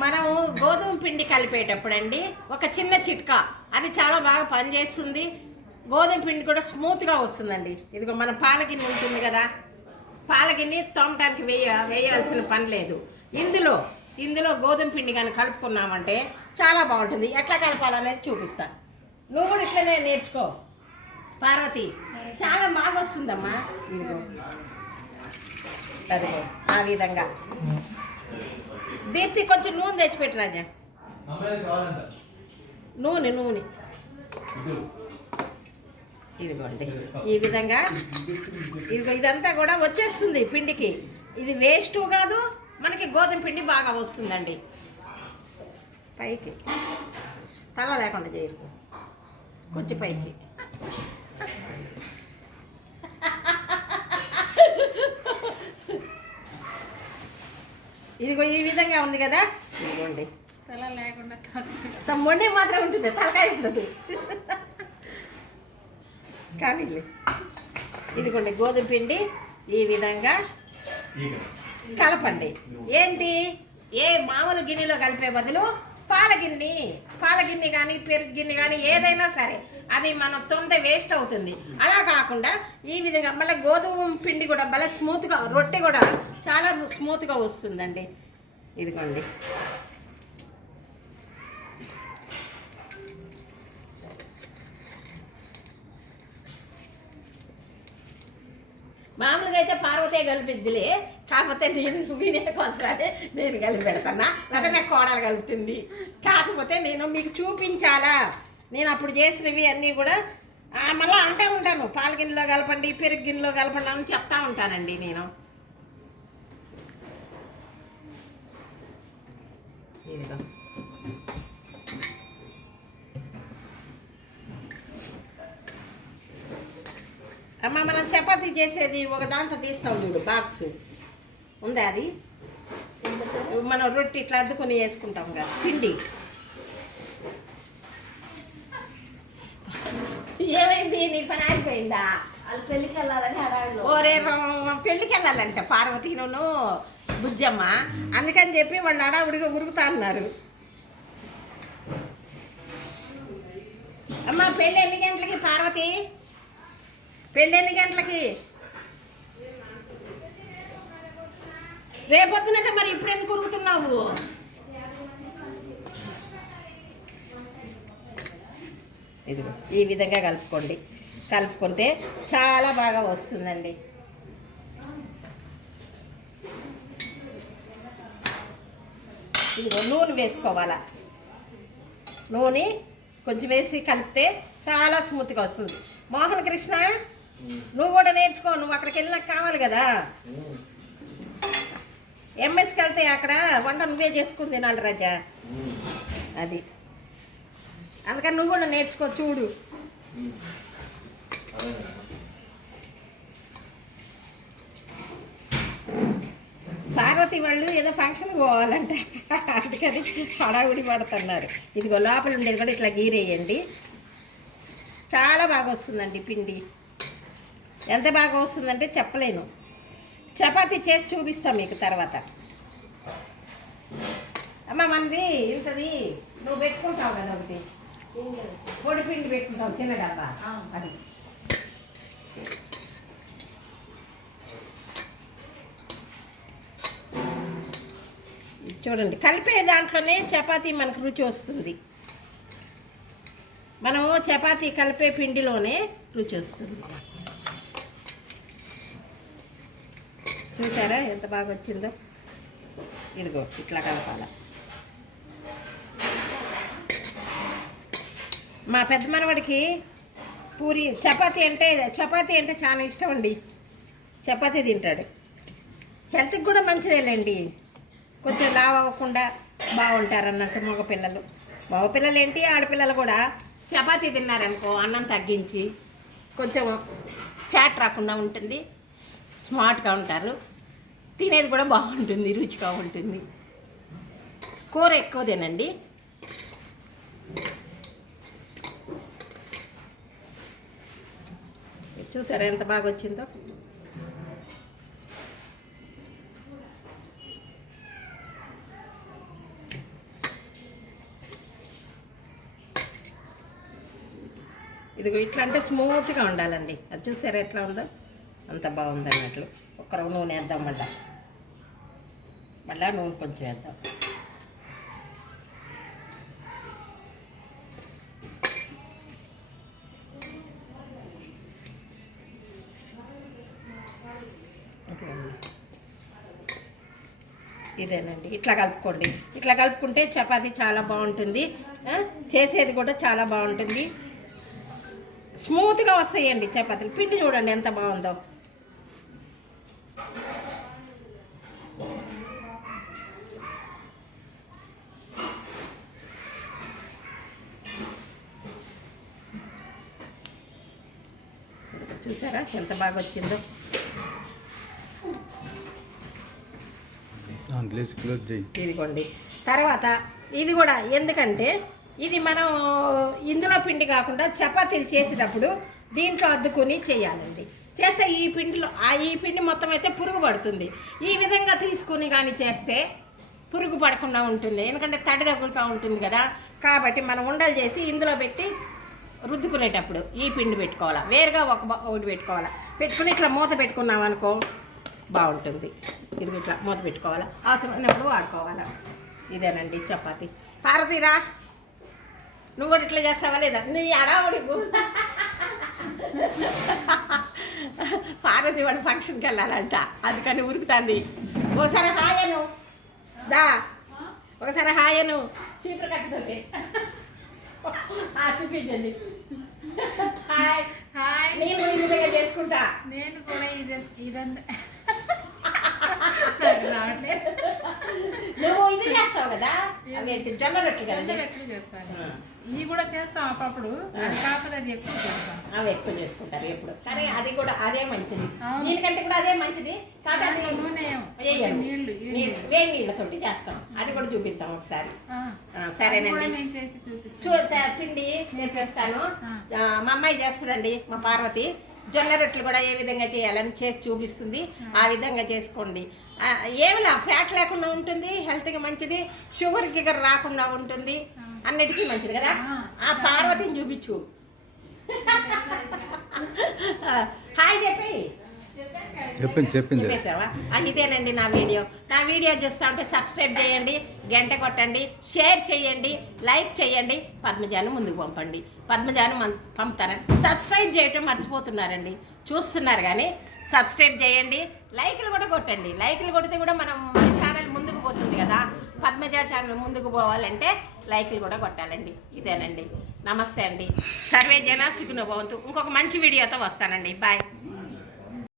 మనము గోధుమ పిండి కలిపేటప్పుడు అండి ఒక చిన్న చిట్కా. అది చాలా బాగా పనిచేస్తుంది. గోధుమ పిండి కూడా స్మూత్గా వస్తుందండి. ఇదిగో మన పాలగిన్నె ఉంటుంది కదా. పాలగిన్ని తోమటానికి వేయ వేయాల్సిన పని లేదు. ఇందులో ఇందులో గోధుమ పిండి కానీ కలుపుకున్నామంటే చాలా బాగుంటుంది. ఎట్లా కలపాలనేది చూపిస్తా నువ్వు కూడా ఇట్లనే నేర్చుకో. పార్వతి చాలా బాగా వస్తుందమ్మా. ఇదిగో. అదిగో ఆ విధంగా. దీప్తి కొంచెం నూనె తెచ్చిపెట్టు రాజా. నూనె నూనె. ఇది ఇదిగోండి. ఈ విధంగా ఇదిగో ఇదంతా కూడా వచ్చేస్తుంది పిండికి. ఇది వేస్ట్ కాదు మనకి గోధుమ పిండి బాగా వస్తుందండి. పైకి. తల లేకుండా చేయకు. కొంచెం పైకి. ఇదిగో ఈ విధంగా ఉంది కదా? ఇదిగోండి. తల లేకుండా తమ మొండి మాత్రం ఉంటుంది తలకాయ ఉండదు కానీ ఇదిగోండి గోధుమ పిండి ఈ విధంగా కలపండి. ఏంటి? ఏ మామూలు గిన్నెలో కలిపే బదులు పాల గిన్నె. పాల గిన్నె కానీ పెరుగు గిన్నె కానీ ఏదైనా సరే అది మన తొంత వేస్ట్ అవుతుంది. అలా కాకుండా ఈ విధంగా మళ్ళీ గోధుమ పిండి కూడా భలే స్మూత్గా రొట్టె కూడా చాలా స్మూత్గా వస్తుందండి. ఇదిగోండి. మామూలుగా అయితే పార్వతే కలిపిద్దిలే కాకపోతే నేను వీడియో కోసమే నేను కలిపి పెడతానా? లేదా నాకు కోడలు కలుపుతుంది. కాకపోతే నేను మీకు చూపించాలా? నేను అప్పుడు చేసినవి అన్నీ కూడా మళ్ళీ అంటూ ఉంటాను. పాల గిన్నెలో కలపండి పెరుగు గిన్నెలో కలపండి అని చెప్తా ఉంటానండి నేను. ఇదిగో అమ్మ మనం చపాతీ చేసేది ఒక దాంట్లో తీస్తాం చూడు బాక్స్. ఉందా అది? మనం రొట్టె ఇట్లా అద్దుకొని వేసుకుంటాం కదా పిండి. ఏమైంది? నీ పని ఆగిపోయిందా? పెళ్ళికి వెళ్ళాలని ఓరే పెళ్ళికి వెళ్ళాలంట పార్వతీను బుజ్జమ్మ? అందుకని చెప్పి వాళ్ళు అడావుడిగా ఉరుకుతా అన్నారు. అమ్మ పెళ్ళి ఎన్ని గంటలకి పార్వతి? పెళ్ళి ఎన్ని గంటలకి? రేపొద్దునైతే మరి ఇప్పుడు ఎందుకు ఉరుకుతున్నావు ఇదిగో ఈ విధంగా కలుపుకోండి. కలుపుకుంటే చాలా బాగా వస్తుందండి. ఇదిగో నూనె వేసుకోవాలా. నూనె కొంచెం వేసి కలిపితే చాలా స్మూత్గా వస్తుంది. మోహన్ కృష్ణ నువ్వు కూడా నేర్చుకో నువ్వు అక్కడికి వెళ్ళినాక కావాలి కదా. ఎంఎస్కి వెళ్తే అక్కడ వంట నువ్వే చేసుకుని తినాలి రాజా. అది. అందుకని నువ్వు కూడా నేర్చుకో చూడు. పార్వతి వాళ్ళు ఏదో ఫంక్షన్కి పోవాలంట అందుకని హడావుడి పడుతున్నారు. ఇదిగో లోపల ఉండేది కూడా ఇట్లా గీరేయండి. చాలా బాగా వస్తుందండి పిండి. ఎంత బాగా వస్తుందంటే చెప్పలేను. చపాతీ చేసి చూపిస్తాం మీకు తర్వాత. అమ్మ మనది ఇంతది. నువ్వు పెట్టుకుంటావు కదా ఒకటి. పొడి పిండి పెట్టుకుంటావు చిన్న డబ్బా. అది. చూడండి. కలిపే దాంట్లోనే చపాతీ మనకు రుచి వస్తుంది. మనము చపాతీ కలిపే పిండిలోనే రుచి వస్తుంది. చూసారా ఎంత బాగా వచ్చిందో? ఇదిగో ఇట్లా కలపాల. మా పెద్ద మనవడికి పూరి చపాతీ అంటే చపాతీ అంటే చాలా ఇష్టం అండి. చపాతీ తింటాడు. హెల్త్కి కూడా మంచిదేలేండి. కొంచెం లావ్ అవ్వకుండా బాగుంటారు అన్నట్టు మగపిల్లలు. మగపిల్లలు ఏంటి ఆడపిల్లలు కూడా. చపాతీ తిన్నారనుకో అన్నం తగ్గించి కొంచెం ఫ్యాట్ రాకుండా ఉంటుంది. స్మార్ట్గా ఉంటారు. తినేది కూడా బాగుంటుంది రుచిగా ఉంటుంది. కూర ఎక్కువ తినండి. చూసారా ఎంత బాగా వచ్చిందో ఇదిగో ఇట్లా అంటే స్మూత్గా ఉండాలండి. అది చూసారా ఎట్లా ఉందో? అంత బాగుంది అన్నట్లు. ఒక రవ్వ నూనె వేద్దాం మళ్ళా. మళ్ళా నూనె కొంచెం వేద్దాం. ఇదేనండి. ఇట్లా కలుపుకోండి. ఇట్లా కలుపుకుంటే చపాతీ చాలా బాగుంటుంది. చేసేది కూడా చాలా బాగుంటుంది. స్మూత్గా వస్తాయండి చపాతీలు. పిండి చూడండి ఎంత బాగుందో. చూసారా ఎంత బాగా వచ్చిందో? ఇదిగోండి. తర్వాత ఇది కూడా ఎందుకంటే ఇది మనం ఇందులో పిండి కాకుండా చపాతీలు చేసేటప్పుడు దీంట్లో అద్దుకొని చేయాలండి. చేస్తే ఈ పిండిలో ఆ ఈ పిండి మొత్తం అయితే పురుగు పడుతుంది. ఈ విధంగా తీసుకొని కానీ చేస్తే పురుగు పడకుండా ఉంటుంది. ఎందుకంటే తడి తగులుతూ ఉంటుంది కదా. కాబట్టి మనం ఉండలు చేసి ఇందులో పెట్టి రుద్దుకునేటప్పుడు ఈ పిండి పెట్టుకోవాలా. వేరుగా ఒక ఒకటి పెట్టుకోవాలా. పెట్టుకుని ఇట్లా మూత పెట్టుకున్నాం అనుకో బాగుంటుంది. ఇది ఇట్లా మూత పెట్టుకోవాలా. అవసరమైనప్పుడు వాడుకోవాలా. ఇదేనండి చపాతి. పార్వతీరా? నువ్వు కూడా ఇట్లా చేస్తావా లేదా? నీ అడావుడి పార్వతి వాడు ఫంక్షన్కి వెళ్ళాలంట. అందుకని ఉరుకుతుంది. ఓసారి హాయను దా. ఒకసారి హాయను చీపురు కట్టుతుంది. చూపించండి. హాయ్. హాయ్. నేను విధంగా చేసుకుంటా. నేను కూడా ఇది ఇదంతా రావట్లేదు. నువ్వు ఇది చేస్తావు కదా? అవి ఏంటి? జొన్న రొట్టెలు కదా ఇవి కూడా చేస్తాం అది కాకపోతే అది ఎక్కువ చేస్తాం. అవి ఎక్కువ చేసుకుంటారు ఎప్పుడు. కానీ అది కూడా అదే మంచిది. దీనికంటే కూడా అదే మంచిది. కాబట్టి. నీళ్ళు. వేడి నీళ్ళతోటి చేస్తాం. అది కూడా చూపిద్దాం ఒకసారి. సరేనండి. పిండి నేర్పిస్తాను మా అమ్మాయి చేస్తుందండి మా పార్వతి. జొన్న రొట్టెలు కూడా ఏ విధంగా చేయాలని చేసి చూపిస్తుంది. ఆ విధంగా చేసుకోండి. ఆ, ఏమిలా ఫ్యాట్ లేకుండా ఉంటుంది హెల్త్కి మంచిది షుగర్ గిగర్ రాకుండా ఉంటుంది. అన్నిటికీ మంచిది కదా? ఆ. పార్వతిని చూపించు. హాయ్ చెప్పి. చెప్పింది చెప్పింది. చెప్పేసావా ఇదేనండి నా వీడియో. నా వీడియో చూస్తా ఉంటే సబ్స్క్రైబ్ చేయండి గంట కొట్టండి షేర్ చేయండి లైక్ చేయండి పద్మజాను ముందుకు పంపండి. పద్మజాను మన పంపుతారని సబ్స్క్రైబ్ చేయటం మర్చిపోతున్నారండి. చూస్తున్నారు కానీ సబ్స్క్రైబ్ చేయండి లైక్లు కూడా కొట్టండి. లైక్లు కొడితే కూడా మనం మన ఛానల్ ముందుకు పోతుంది కదా. పద్మజ ఛానల్ ముందుకు పోవాలంటే లైక్లు కూడా కొట్టాలండి. ఇదేనండి. నమస్తే అండి. సర్వే జన సుఖినో భవంతు. ఇంకొక మంచి వీడియోతో వస్తానండి. బాయ్.